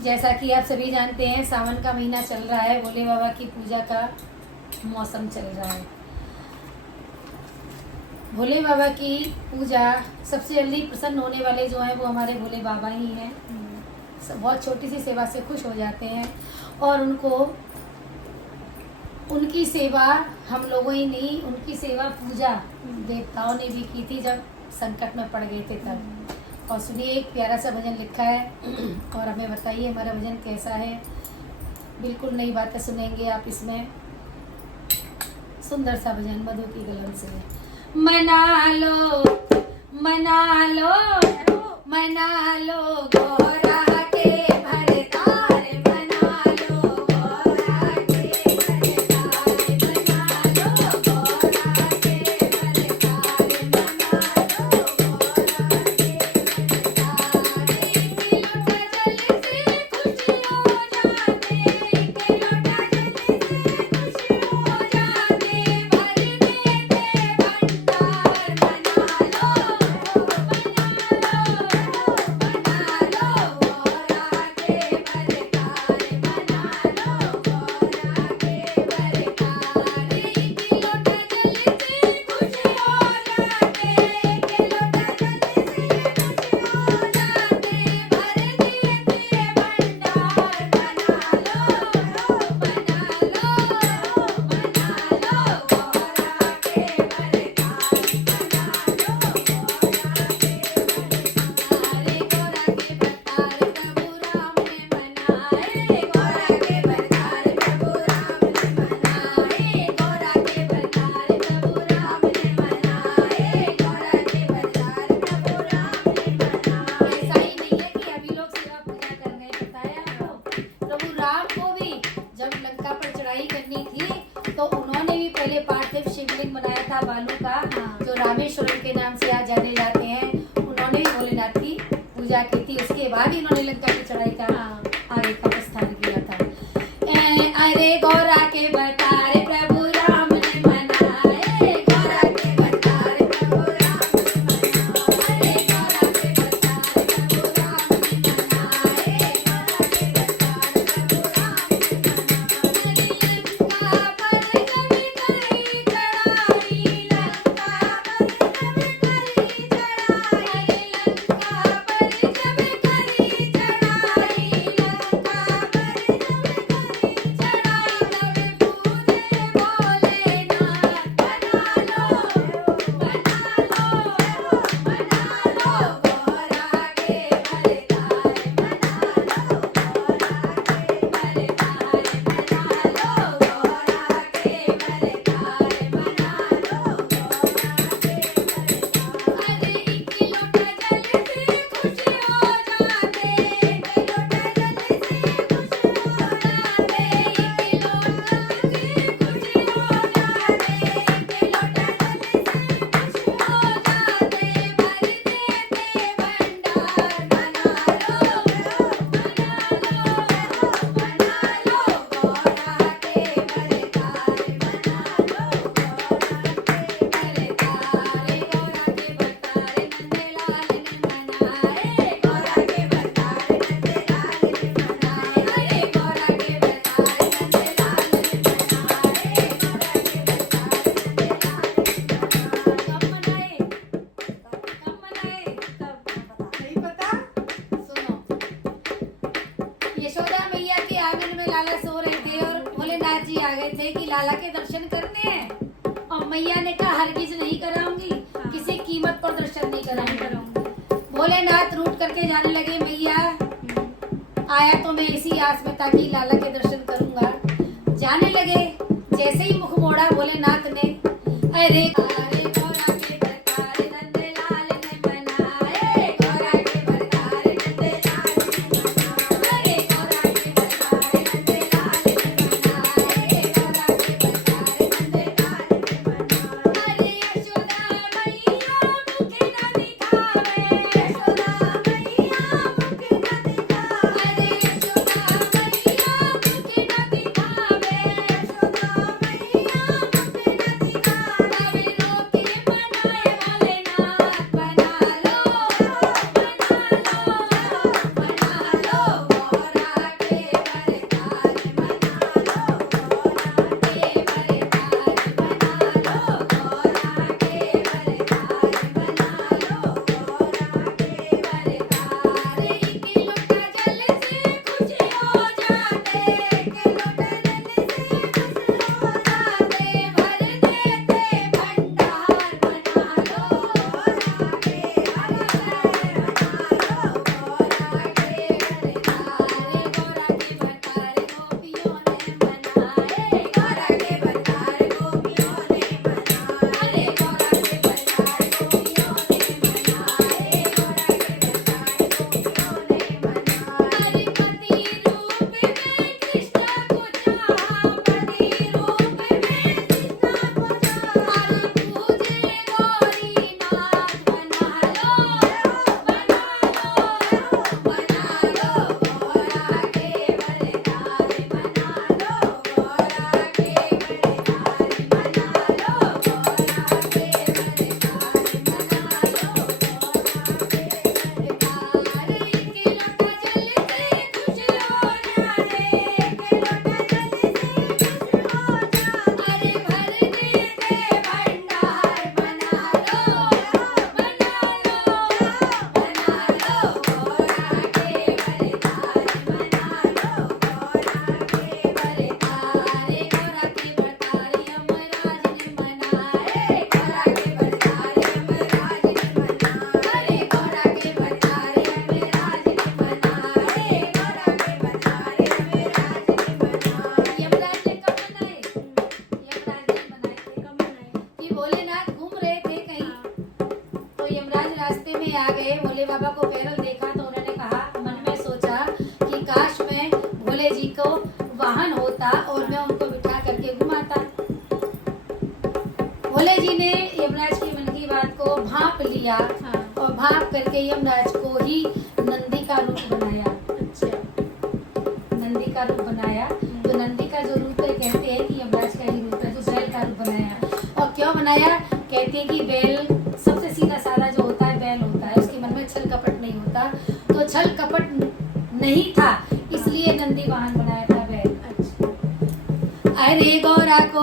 जैसा कि आप सभी जानते हैं, सावन का महीना चल रहा है, भोले बाबा की पूजा का मौसम चल रहा है। भोले बाबा की पूजा सबसे जल्दी प्रसन्न होने वाले जो हैं वो हमारे भोले बाबा ही हैं। बहुत छोटी सी सेवा से खुश हो जाते हैं और उनकी सेवा हम लोगों ही नहीं, उनकी सेवा पूजा देवताओं ने भी की थी जब संकट में पड़ गए थे तब। और सुनिए, एक प्यारा सा भजन लिखा है और हमें बताइए हमारा भजन कैसा है। बिल्कुल नई बातें सुनेंगे आप इसमें। सुंदर सा भजन मधु की गलन से। मना लो मना लो मना लो गौरा के भरतार, मना लो गौरा के भरतार, मना लो गौरा के भरतार, मना लो गौरा के भरतार। एक लोटा जल से खुश हो जाते, एक लोटा जल से खुश हो जाते, भर देते भंडार। मना लो तो उन्होंने भी पहले पार्थिव शिवलिंग बनाया था बालू का, जो रामेश्वरम के नाम से आज जाने जाते हैं। उन्होंने भी भोलेनाथ की पूजा की थी, उसके बाद ही उन्होंने लंका की चढ़ाई का आगे का प्रस्थान किया था। अरे गौरा के भरतार प्रभु राम ने मनाए, गौरा के भरतार प्रभु राम ने मनाए, गौरा के भरतार प्रभु राम ने मनाए, गौरा के भरतार प्रभु राम ने मनाए। लंका पर कभी करी चढ़ाई, लंका पर कभी करी चढ़ाई, लंका पर कभी करी चढ़ाई, लंका पर कभी करी चढ़ाई। तब पूजे भोलेनाथ, मना लो मना लो मना लो गौरा के भरतार, मना लो गौरा के भरतार, मना लो गौरा के भरतार, मना लो गौरा के भरतार। अरे एक लोटा जल से खुश हो जाते, एक लोटा जल से खुश हो जाते, एक लोटा से खुश हो जाते, एक लोटा जल से खुश हो जाते, भर देते भंडार। मना लो मना लो मना लो गौरा के भरतार, मना लो गौरा के भरतार। गौरा के भरतार नंदलाल ने मनाए, गौरा के भरतार नंदलाल ने मनाए, अरे गौरा के भरतार नंदलाल ने मनाए, गौरा के भरतार नंदलाल ने कब मनाए नहीं पता। सुनो, यशोदा मैया के आंगन में लाला सो रहे थे और भोलेनाथ जी आ गए थे कि लाला के दर्शन करने हैं। और मैया ने कहा हरगिज नहीं कराऊंगी, किसी कीमत पर दर्शन नहीं कराऊंगी। भोलेनाथ रूठ करके जाने लगे, मैया आया तो मैं इसी आस में था कि लाला के दर्शन करूंगा। जाने लगे, जैसे ही मुख मोड़ा भोलेनाथ ने, अरे अरे गौरा के भरतार नंदलाल ने मनाए, गौरा के भरतार नंदलाल ने मनाए, अरे गौरा के भरतार नंदलाल ने मनाए, गौरा के भरतार नंदलाल ने मनाए। अरे यशोदा मैया मुख न दिखावे, यशोदा मैया मुख न दिखावे, अरे यशोदा मैया मुख न दिखावे, यशोदा मैया मुख न दिखावे। होता और मैं उनको बिठा करके घुमाता। भोले जी ने यमराज की मन की बात को भांप लिया और भांप करके यमराज को ही नंदी का रूप बनाया। नंदी का रूप बनाया, तो नंदी का जो रूप है कहते हैं कि यमराज का ही रूप है, तो बैल का रूप बनाया। और क्यों बनाया? कहते हैं कि बैल सबसे सीधा साधा जो होता है बैल होता है, उसके मन में छल कपट नहीं होता, तो छल कपट नहीं था इसलिए नंदी वाहन बनाया था बैल। अरे गौरा को